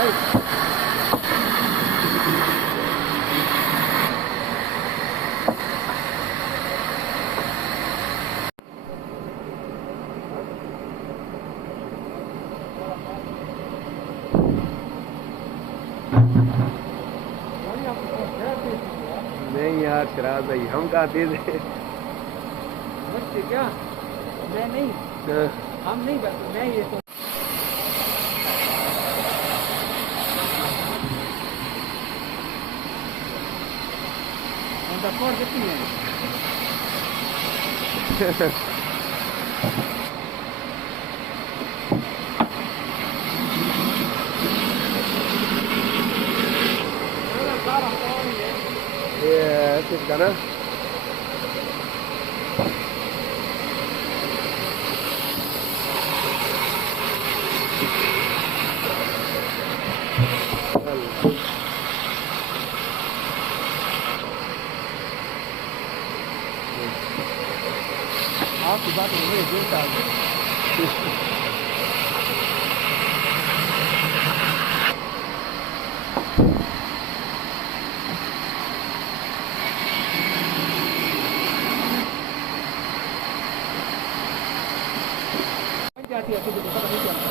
नहीं यार शराब भाई हम कहाँ तेज है। क्या मैं नहीं, हम नहीं, मैं ये तो कोड कितनी है। ये कितना ना आपकी बात नहीं है जो जाती है तो पता नहीं चलता।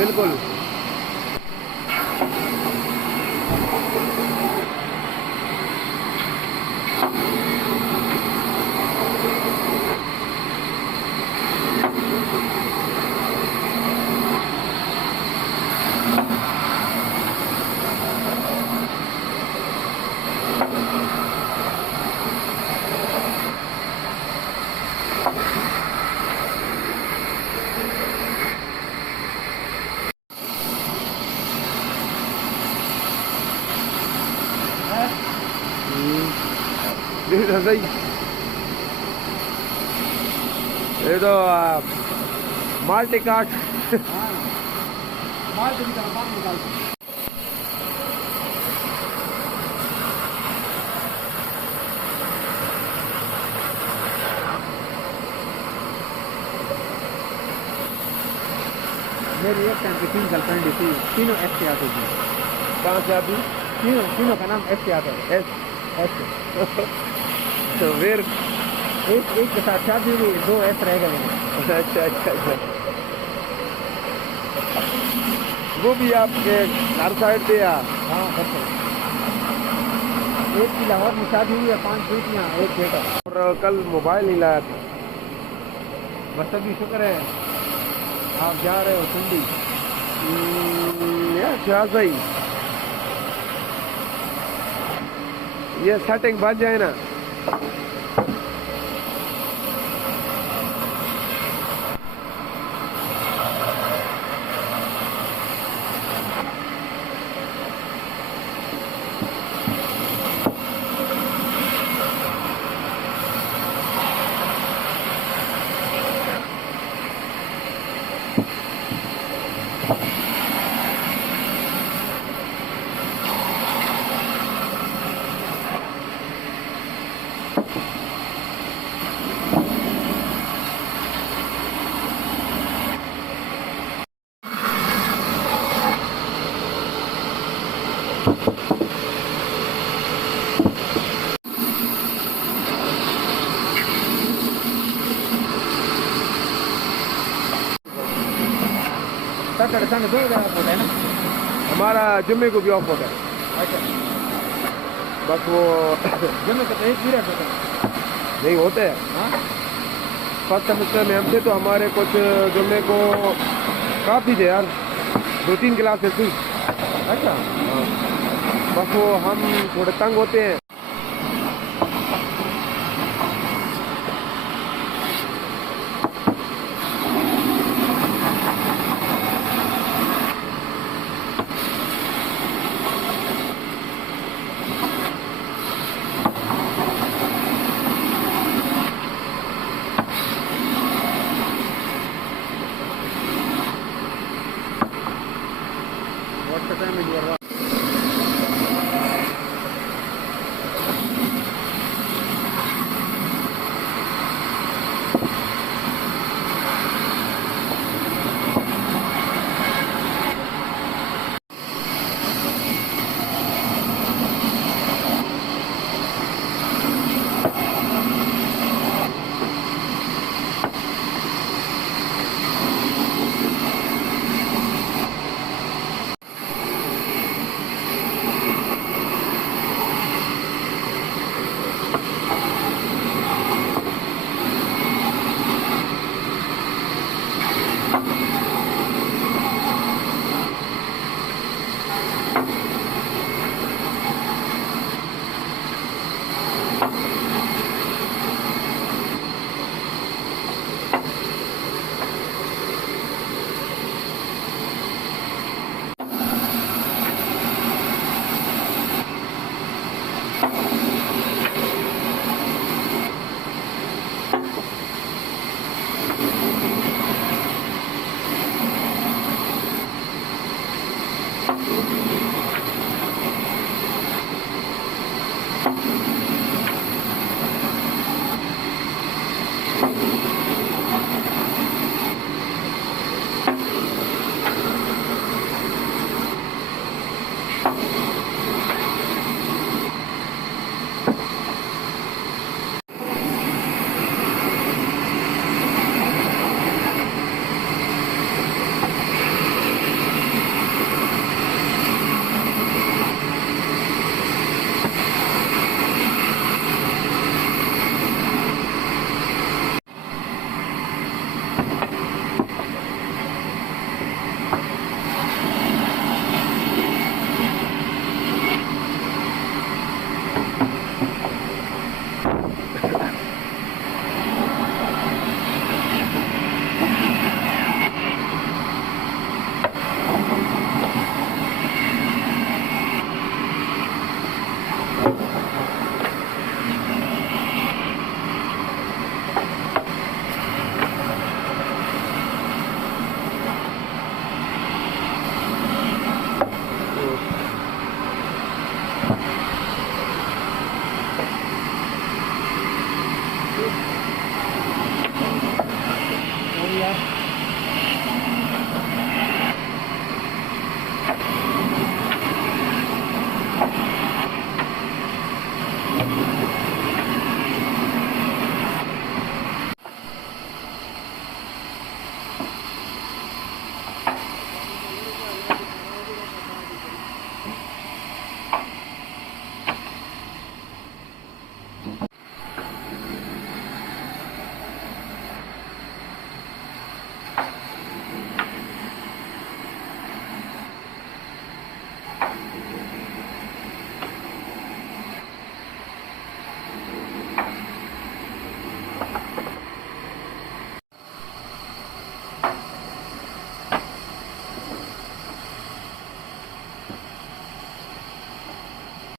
बिल्कुल सही। ये तो माल्टी काट माल्टी की तरह बात निकालते मेरी एक टाइम की 3 गर्लफ्रेंड थी, तीनों एस के आते थे। कहाँ से आती? तीनों का नाम एस के आता है। एस तो फिर एक के साथ शादी हुई, 2 एस रह गए। अच्छा वो भी आपके घर साइड पे या? हाँ एक की लाहौर में शादी हुई है, 5 बेटियाँ 1 बेटा। और कल मोबाइल नहीं लाया था। बस अभी शुक्र है आप जा रहे हो ठंडी। अच्छा सही, ये सेटिंग बच जाए ना। सैटरडे संडे 2 जगह होता है ना। हमारा जुम्मे को भी ऑफ होता है। अच्छा, बस वो जुम्मे को तो एक पीरियड होता है। नहीं होते हैं। हाँ, फर्स्ट सेमेस्टर में हमसे तो हमारे कुछ जुम्मे को काफ़ी थे यार, 2-3 क्लासेस थी। अच्छा, बस वो हम थोड़े तंग होते हैं। What's the time in your